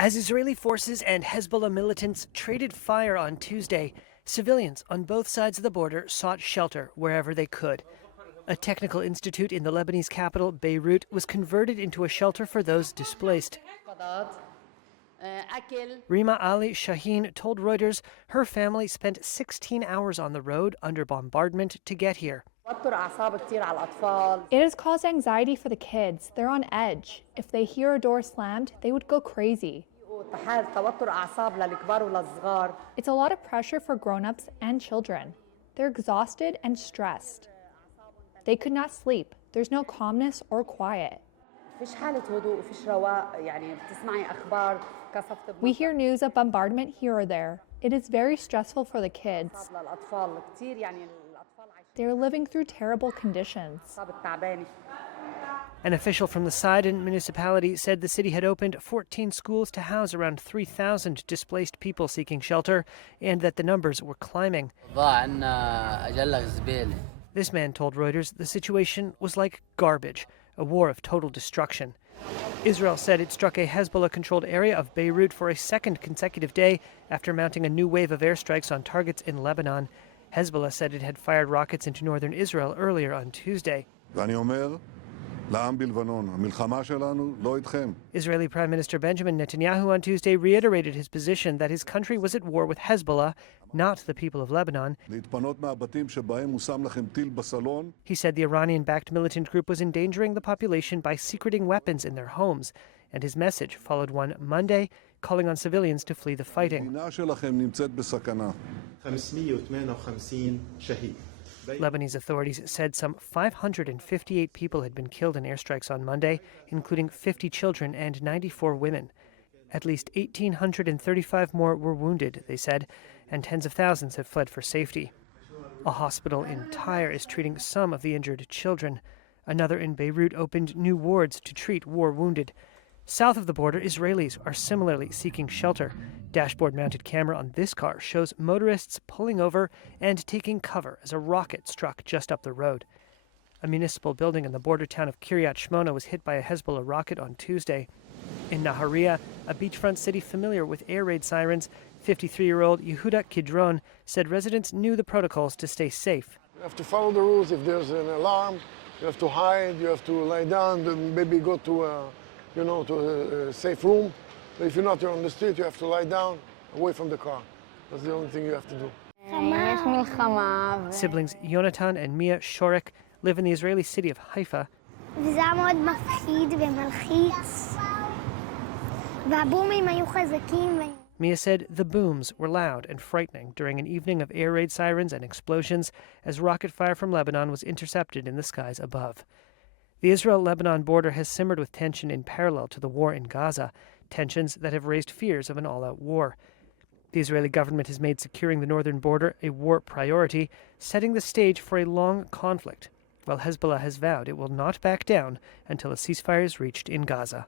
As Israeli forces and Hezbollah militants traded fire on Tuesday, civilians on both sides of the border sought shelter wherever they could. A technical institute in the Lebanese capital, Beirut, was converted into a shelter for those displaced. Rima Ali Shaheen told Reuters her family spent 16 hours on the road under bombardment to get here. It has caused anxiety for the kids. They're on edge. If they hear a door slammed, they would go crazy. It's a lot of pressure for grown-ups and children. They're exhausted and stressed. They could not sleep. There's no calmness or quiet. We hear news of bombardment here or there. It is very stressful for the kids. They're living through terrible conditions. An official from the Sidon municipality said the city had opened 14 schools to house around 3,000 displaced people seeking shelter, and that the numbers were climbing. This man told Reuters the situation was like garbage, a war of total destruction. Israel said it struck a Hezbollah-controlled area of Beirut for a second consecutive day after mounting a new wave of airstrikes on targets in Lebanon. Hezbollah said it had fired rockets into northern Israel earlier on Tuesday. Israeli Prime Minister Benjamin Netanyahu on Tuesday reiterated his position that his country was at war with Hezbollah, not the people of Lebanon. He said the Iranian-backed militant group was endangering the population by secreting weapons in their homes, and his message followed one Monday, calling on civilians to flee the fighting. Lebanese authorities said some 558 people had been killed in airstrikes on Monday, including 50 children and 94 women. At least 1,835 more were wounded, they said, and tens of thousands have fled for safety. A hospital in Tyre is treating some of the injured children. Another in Beirut opened new wards to treat war wounded. South of the border, Israelis are similarly seeking shelter. Dashboard-mounted camera on this car shows motorists pulling over and taking cover as a rocket struck just up the road. A municipal building in the border town of Kiryat Shmona was hit by a Hezbollah rocket on Tuesday. In Nahariya, a beachfront city familiar with air raid sirens, 53-year-old Yehuda Kidron said residents knew the protocols to stay safe. You have to follow the rules. If there's an alarm, you have to hide, you have to lie down, maybe go to a safe room. But if you're not on the street, you have to lie down, away from the car. That's the only thing you have to do. Siblings Yonatan and Mia Shorek live in the Israeli city of Haifa. Mia said the booms were loud and frightening during an evening of air raid sirens and explosions as rocket fire from Lebanon was intercepted in the skies above. The Israel-Lebanon border has simmered with tension in parallel to the war in Gaza, tensions that have raised fears of an all-out war. The Israeli government has made securing the northern border a war priority, setting the stage for a long conflict, while Hezbollah has vowed it will not back down until a ceasefire is reached in Gaza.